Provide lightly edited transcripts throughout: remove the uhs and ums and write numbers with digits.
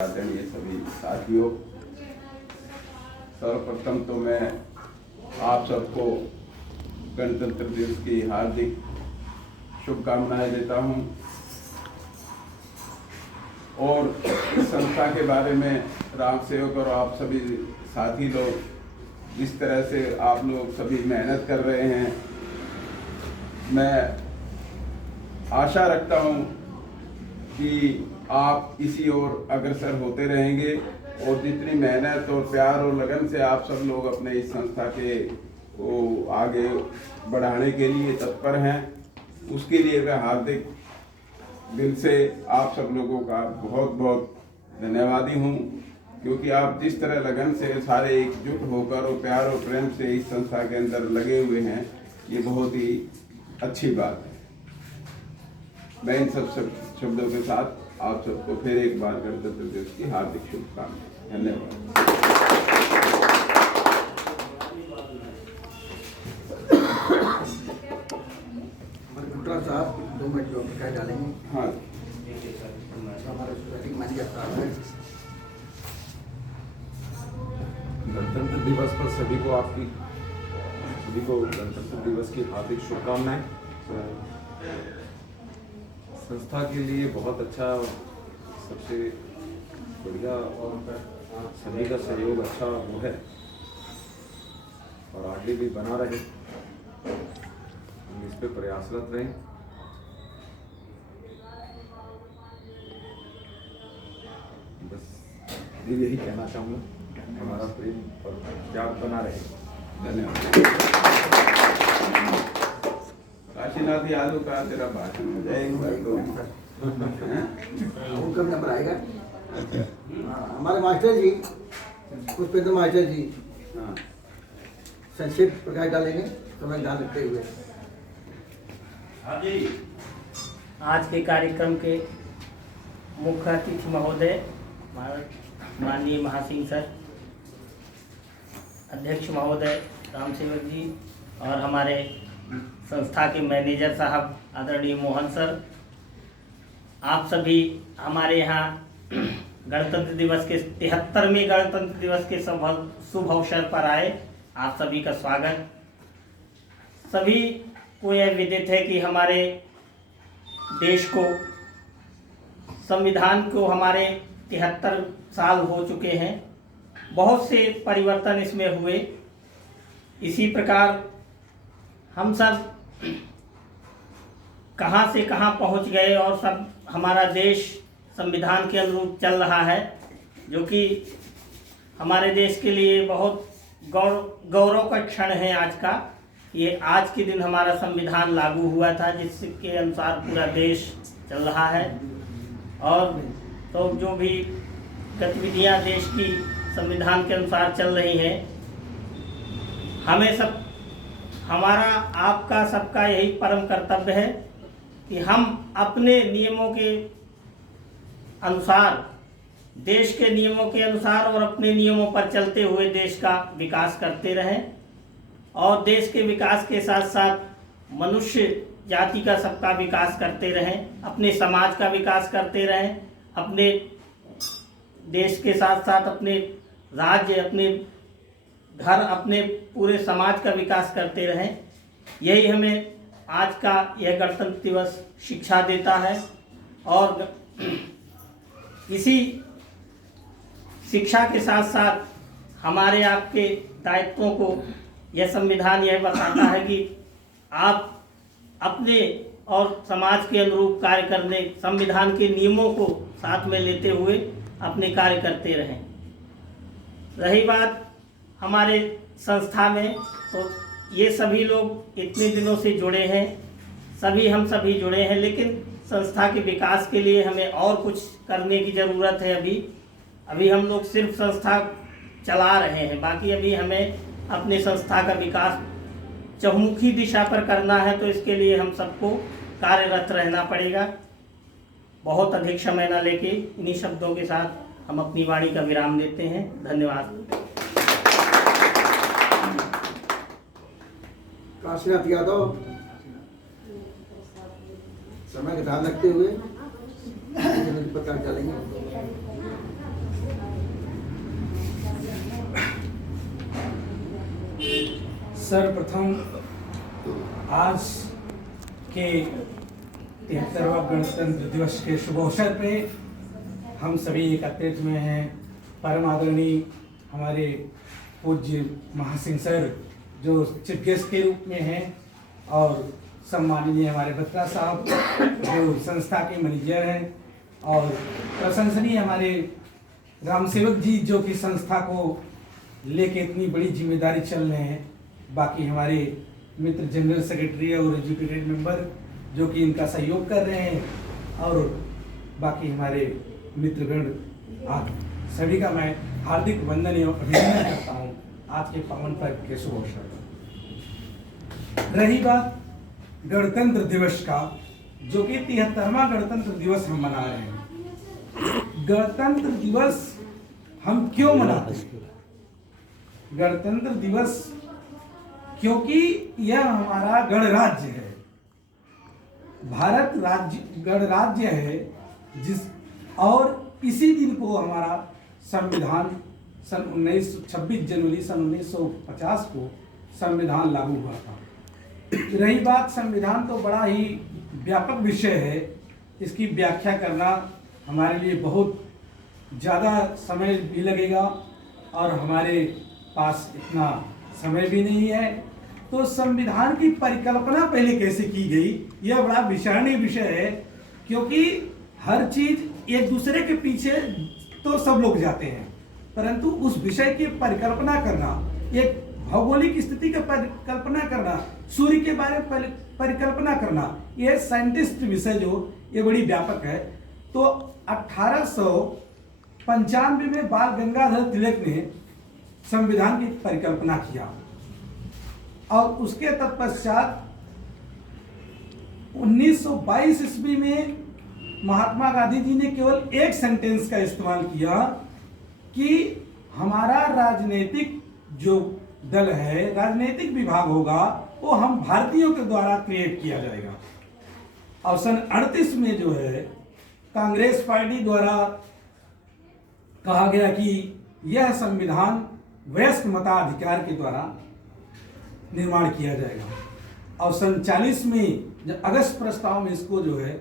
आदरणीय सभी साथियों, सर्वप्रथम तो मैं आप सबको गणतंत्र दिवस की हार्दिक शुभकामनाएं देता हूं और इस संस्था के बारे में राम सेवक और आप सभी साथी लोग जिस तरह से आप लोग सभी मेहनत कर रहे हैं, मैं आशा रखता हूं कि आप इसी ओर अग्रसर होते रहेंगे और जितनी मेहनत और प्यार और लगन से आप सब लोग अपने इस संस्था के को आगे बढ़ाने के लिए तत्पर हैं, उसके लिए मैं हार्दिक दिल से आप सब लोगों का बहुत बहुत धन्यवादी हूँ, क्योंकि आप जिस तरह लगन से सारे एकजुट होकर और प्यार और प्रेम से इस संस्था के अंदर लगे हुए हैं, ये बहुत ही अच्छी बात है। मैं इन सब शब्दों के साथ आप सबको फिर एक बार गणतंत्र दिवस की हार्दिक शुभकामनाएं। धन्यवाद। साहब 2 मिनट जो क्या डालेंगे। हाँ, हमारे सोसाइटी मैनेजर साहब है। गणतंत्र दिवस पर सभी को गणतंत्र दिवस की हार्दिक शुभकामनाएं। संस्था के लिए बहुत अच्छा, सबसे बढ़िया और सभी का सहयोग अच्छा वो है और आगे भी बना रहे, हम इस पे प्रयासरत रहें। बस यही कहना चाहूँगा, हमारा प्रेम और प्यार बना रहे। धन्यवाद। काशीनाथ यादव का तेरा भाषण हो जाए एक बार तो। उनका भी नंबर आएगा। हमारे मास्टर जी पुष्पेंद्र मास्टर जी हाँ, संक्षिप्त प्रकाश डालेंगे, समय ध्यान रखते हुए। आज के कार्यक्रम के मुख्य अतिथि महोदय माननीय महासिंह सर, अध्यक्ष महोदय राम सेवक जी और हमारे संस्था के मैनेजर साहब आदरणीय मोहन सर, आप सभी हमारे यहाँ गणतंत्र दिवस के 73वें गणतंत्र दिवस के शुभ अवसर पर आए, आप सभी का स्वागत। सभी को यह विदित है कि हमारे देश को, संविधान को हमारे 73 साल हो चुके हैं, बहुत से परिवर्तन इसमें हुए। इसी प्रकार हम सब कहां से कहां पहुंच गए और सब हमारा देश संविधान के अनुरूप चल रहा है, जो कि हमारे देश के लिए बहुत गौरव का क्षण है आज का। ये आज के दिन हमारा संविधान लागू हुआ था, जिसके अनुसार पूरा देश चल रहा है और तो जो भी गतिविधियां देश की संविधान के अनुसार चल रही हैं, हमारा आपका सबका यही परम कर्तव्य है कि हम अपने नियमों के अनुसार, देश के नियमों के अनुसार और अपने नियमों पर चलते हुए देश का विकास करते रहें और देश के विकास के साथ साथ मनुष्य जाति का सबका विकास करते रहें, अपने समाज का विकास करते रहें, अपने देश के साथ साथ अपने राज्य, अपने घर, अपने पूरे समाज का विकास करते रहें। यही हमें आज का यह गणतंत्र दिवस शिक्षा देता है और इसी शिक्षा के साथ साथ हमारे आपके दायित्वों को यह संविधान यह बताता है कि आप अपने और समाज के अनुरूप कार्य करने, संविधान के नियमों को साथ में लेते हुए अपने कार्य करते रहें। रही बात हमारे संस्था में, तो ये सभी लोग इतने दिनों से जुड़े हैं, हम सभी जुड़े हैं, लेकिन संस्था के विकास के लिए हमें और कुछ करने की ज़रूरत है। अभी हम लोग सिर्फ संस्था चला रहे हैं, बाकी अभी हमें अपने संस्था का विकास चहुमुखी दिशा पर करना है, तो इसके लिए हम सबको कार्यरत रहना पड़ेगा। बहुत अधिक समय न लेके इन्हीं शब्दों के साथ हम अपनी वाणी का विराम देते हैं। धन्यवाद। काशीनाथ यादव समय का ध्यान रखते हुए प्रकाश डालेंगे। सर्वप्रथम आज के 73वां गणतंत्र दिवस के शुभ अवसर पे हम सभी एकत्रित हुए हैं। परम आदरणीय हमारे पूज्य महासिंह सर जो चीफ गेस्ट के रूप में हैं और सम्माननीय हमारे बत्रा साहब जो संस्था के मैनेजर हैं और प्रशंसनीय हमारे रामसेवक जी जो कि संस्था को लेके इतनी बड़ी जिम्मेदारी चल रहे हैं। बाकी हमारे मित्र जनरल सेक्रेटरी और एजुकेटेड मेंबर जो कि इनका सहयोग कर रहे हैं और बाकी हमारे मित्रगण आप सभी का मैं हार्दिक वंदन एवं अभिनंदन करता हूँ आज के पावन पर्व के शुभ अवसर पर। रही बात गणतंत्र दिवस का, जो कि 73वां गणतंत्र दिवस हम मना रहे हैं। गणतंत्र दिवस हम क्यों मनाते हैं? गणतंत्र दिवस क्योंकि यह हमारा गणराज्य है, भारत राज्य गणराज्य है जिस और इसी दिन को हमारा संविधान सन 26 जनवरी सन 1950 को संविधान लागू हुआ था। रही बात संविधान तो बड़ा ही व्यापक विषय है, इसकी व्याख्या करना हमारे लिए बहुत ज़्यादा समय भी लगेगा और हमारे पास इतना समय भी नहीं है। तो संविधान की परिकल्पना पहले कैसे की गई यह बड़ा विचारणीय विषय है, क्योंकि हर चीज एक दूसरे के पीछे तो सब लोग जाते हैं, परंतु उस विषय की परिकल्पना करना, एक भौगोलिक स्थिति की परिकल्पना करना, सूर्य के बारे में परिकल्पना करना, यह साइंटिस्ट विषय जो ये बड़ी व्यापक है। तो 1895 में बाल गंगाधर तिलक ने संविधान की परिकल्पना किया और उसके तत्पश्चात 1922 ईस्वी में महात्मा गांधी जी ने केवल एक सेंटेंस का इस्तेमाल किया कि हमारा राजनीतिक जो दल है, राजनीतिक विभाग होगा, वो हम भारतीयों के द्वारा क्रिएट किया जाएगा। और सन 38 में जो है कांग्रेस पार्टी द्वारा कहा गया कि यह संविधान वयस्क मताधिकार के द्वारा निर्माण किया जाएगा। और सन 40 में जब अगस्त प्रस्ताव में इसको जो है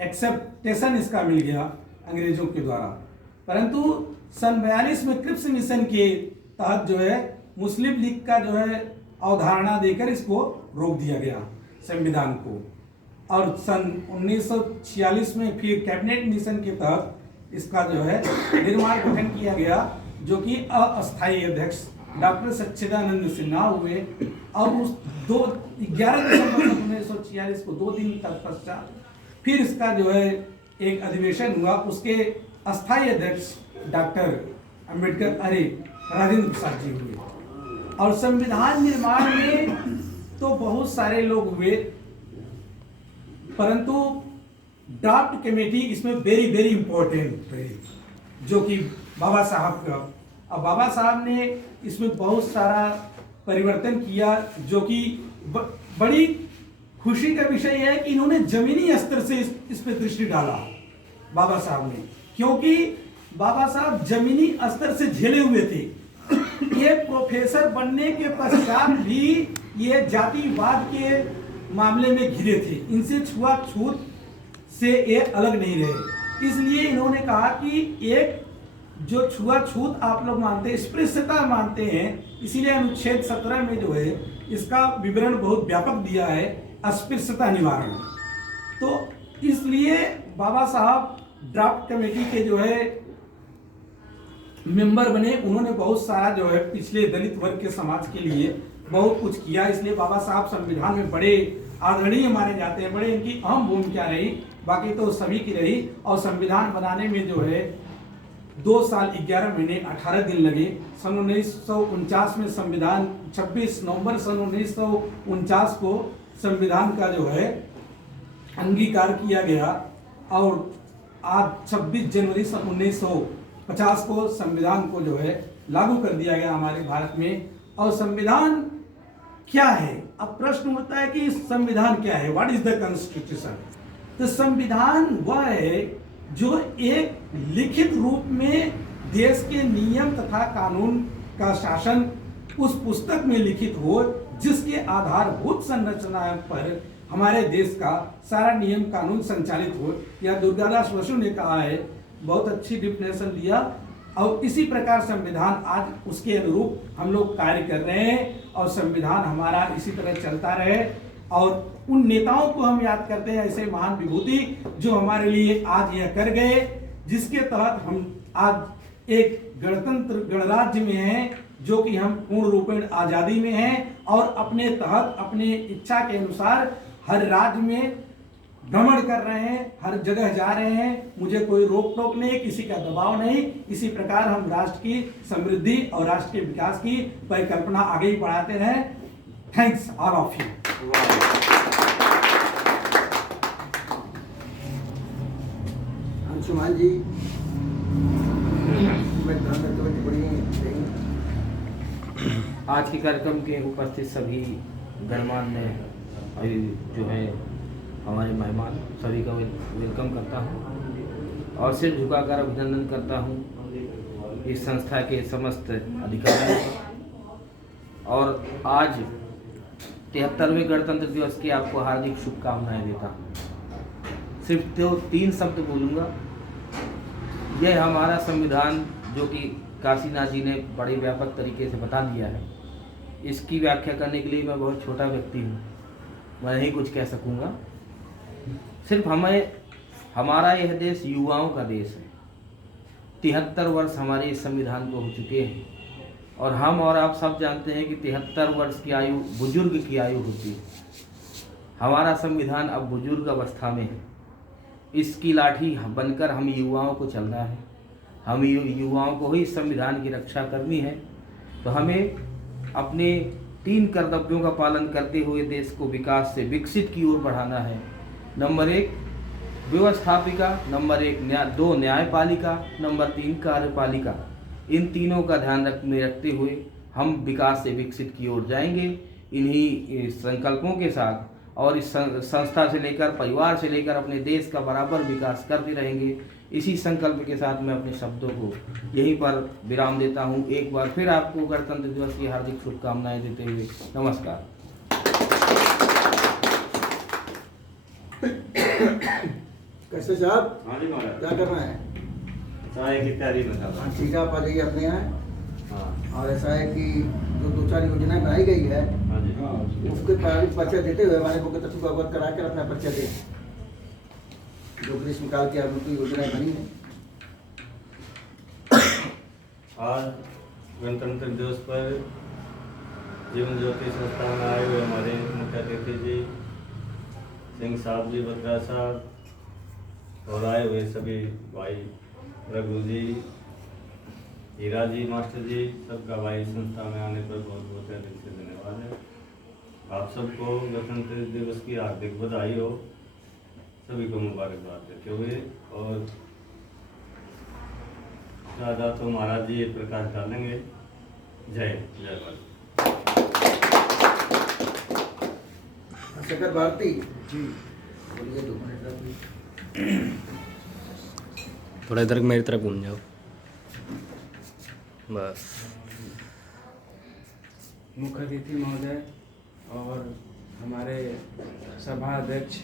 एक्सेप्टेशन इसका मिल गया अंग्रेजों के द्वारा, परंतु सन 42 में क्रिप्स मिशन के तहत जो है मुस्लिम लीग का जो है अवधारणा देकर इसको रोक दिया गया संविधान को। और सन 1946 में फिर कैबिनेट मिशन के तहत इसका जो है निर्माण गठन किया गया, जो कि अस्थायी अध्यक्ष डॉक्टर सच्चिदानंद सिन्हा हुए। और उस 11 दिसंबर 1946 को 2 दिन तक पश्चात फिर इसका जो है एक अधिवेशन हुआ, उसके अस्थायी अध्यक्ष डॉक्टर अम्बेडकर राजेंद्र प्रसाद जी हुए। और संविधान निर्माण में तो बहुत सारे लोग हुए, परंतु ड्राफ्ट कमेटी इसमें वेरी वेरी इंपॉर्टेंट रही, जो कि बाबा साहब का। अब बाबा साहब ने इसमें बहुत सारा परिवर्तन किया, जो कि बड़ी खुशी का विषय है कि इन्होंने जमीनी स्तर से इस पर दृष्टि डाला बाबा साहब ने, क्योंकि बाबा साहब जमीनी स्तर से झेले हुए थे। ये प्रोफेसर बनने के पश्चात भी ये जातिवाद के मामले में घिरे थे, इनसे छुआछूत से ये अलग नहीं रहे। इसलिए इन्होंने कहा कि एक जो छुआछूत आप लोग मानते हैं, स्पृश्यता मानते हैं, इसीलिए अनुच्छेद 17 में जो है इसका विवरण बहुत व्यापक दिया है, अस्पृश्यता निवारण। तो इसलिए बाबा साहब ड्राफ्ट कमेटी के जो है मेंबर बने। उन्होंने बहुत सारा जो है पिछले दलित वर्ग के समाज के लिए बहुत कुछ किया, इसलिए बाबा साहब संविधान में बड़े आदरणीय माने जाते हैं, बड़े इनकी अहम भूमिका रही, बाकी तो सभी की रही। और संविधान बनाने में जो है 2 साल 11 महीने 18 दिन लगे। सन 1949 में संविधान 26 नवंबर सन 1949 को संविधान का जो है अंगीकार किया गया और आज 26 जनवरी सन 1950 को संविधान को जो है लागू कर दिया गया हमारे भारत में। और संविधान क्या है? अब प्रश्न उठता है कि संविधान क्या है, व्हाट इज द कॉन्स्टिट्यूशन। तो संविधान वह है जो एक लिखित रूप में देश के नियम तथा कानून का शासन उस पुस्तक में लिखित हो, जिसके आधारभूत संरचना पर हमारे देश का सारा नियम कानून संचालित हो। या दुर्गादास बसु ने कहा है, बहुत अच्छी डिफिनेशन दिया, और इसी प्रकार संविधान आज उसके अनुरूप हम लोग कार्य कर रहे हैं और संविधान हमारा इसी तरह चलता रहे। और उन नेताओं को हम याद करते हैं, ऐसे महान विभूति जो हमारे लिए आज यह कर गए, जिसके तहत हम आज एक गणतंत्र गणराज्य में हैं, जो कि हम पूर्ण रूपेण आजादी में हैं और अपने तहत अपने इच्छा के अनुसार हर राज्य में भ्रमण कर रहे हैं, हर जगह जा रहे हैं। मुझे कोई रोक टोक नहीं, किसी का दबाव नहीं। इसी प्रकार हम राष्ट्र की समृद्धि और राष्ट्र के विकास की परिकल्पना आगे ही बढ़ाते रहें। Thanks all of you. Anshuman ji, मैं आज के कार्यक्रम के उपस्थित सभी गणमान्य जो है हमारे मेहमान, सभी का वेलकम करता हूं और सिर झुकाकर अभिनंदन करता हूं इस संस्था के समस्त अधिकारियों का। और आज 73वें गणतंत्र दिवस की आपको हार्दिक शुभकामनाएं देता हूं। सिर्फ तो 3 शब्द बोलूँगा। यह हमारा संविधान, जो कि काशीनाथ जी ने बड़े व्यापक तरीके से बता दिया है, इसकी व्याख्या करने के लिए मैं बहुत छोटा व्यक्ति हूँ, मैं नहीं कुछ कह सकूँगा। सिर्फ हमारा यह देश युवाओं का देश है। 73 वर्ष हमारे इस संविधान को हो चुके हैं और हम और आप सब जानते हैं कि 73 वर्ष की आयु बुजुर्ग की आयु होती है। हमारा संविधान अब बुजुर्ग अवस्था में है। इसकी लाठी बनकर हम युवाओं को चलना है, हम युवाओं को ही इस संविधान की रक्षा करनी है। तो हमें अपने 3 कर्तव्यों का पालन करते हुए देश को विकास से विकसित की ओर बढ़ाना है। नंबर 1 व्यवस्थापिका, नंबर 2 न्यायपालिका, नंबर 3 कार्यपालिका। इन तीनों का ध्यान रखते हुए हम विकास से विकसित की ओर जाएंगे। इन्हीं संकल्पों के साथ और इस संस्था से लेकर, परिवार से लेकर अपने देश का बराबर विकास करते रहेंगे। इसी संकल्प के साथ मैं अपने शब्दों को यहीं पर विराम देता हूं। एक बार फिर आपको गणतंत्र दिवस की हार्दिक शुभकामनाएं देते हुए नमस्कार। कैसे साहब? हाँ जी महाराज, क्या करना है? चाय की तैयारी में था। हाँ ठीक है, आप आ जाइए अपने यहाँ। हाँ और ऐसा है कि जो 2-4 योजनाएं बनाई गई है, हाँ जी, उसके प्रारंभिक परिचय देते हुए हमारे मुख्य तत्व को अवगत कराकर अपना परिचय दें, जो ग्रीष्मकाल की आवृत्ति योजनाएं बनी है। आज गणतंत्र दिवस पर जीवन ज्योति संस्था में आए हुए हमारे मुख्य अतिथि जी सिंह साहब जी, बत्रा साहब और आए हुए सभी भाई रघु जी, हीरा जी, मास्टर जी, सबका भाई संस्था में आने पर बहुत बहुत दिल से धन्यवाद है। आप सबको गणतंत्र दिवस की हार्दिक बधाई हो, सभी को मुबारकबाद देते हुए। और दादा तो महाराज जी एक प्रकाश डालेंगे। जय जय भारत। शेखर भारती जी, बोलिए 2 मिनट। थोड़ा इधर मेरी तरफ घूम जाओ बस। मुख्य अतिथि महोदय और हमारे सभा अध्यक्ष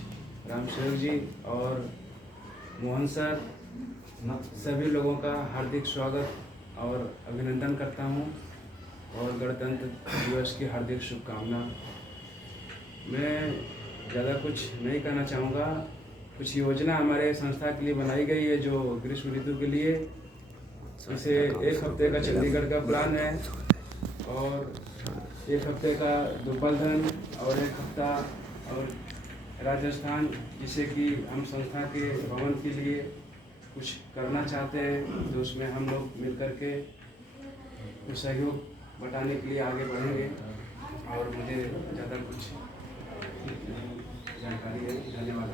रामसेवक जी और मोहन सर, सभी लोगों का हार्दिक स्वागत और अभिनंदन करता हूं और गणतंत्र दिवस की हार्दिक शुभकामना। मैं ज़्यादा कुछ नहीं कहना चाहूँगा। कुछ योजना हमारे संस्था के लिए बनाई गई है जो ग्रीष्म ऋतु के लिए, इसे 1 हफ्ते का चंडीगढ़ का प्लान है और 1 हफ्ते का दुर्बलधन और 1 हफ्ता और राजस्थान, जिससे कि हम संस्था के भवन के लिए कुछ करना चाहते हैं। तो उसमें हम लोग मिल कर के कुछ सहयोग बटाने के लिए आगे बढ़ेंगे और मुझे ज़्यादा कुछ जानकारी है। धन्यवाद।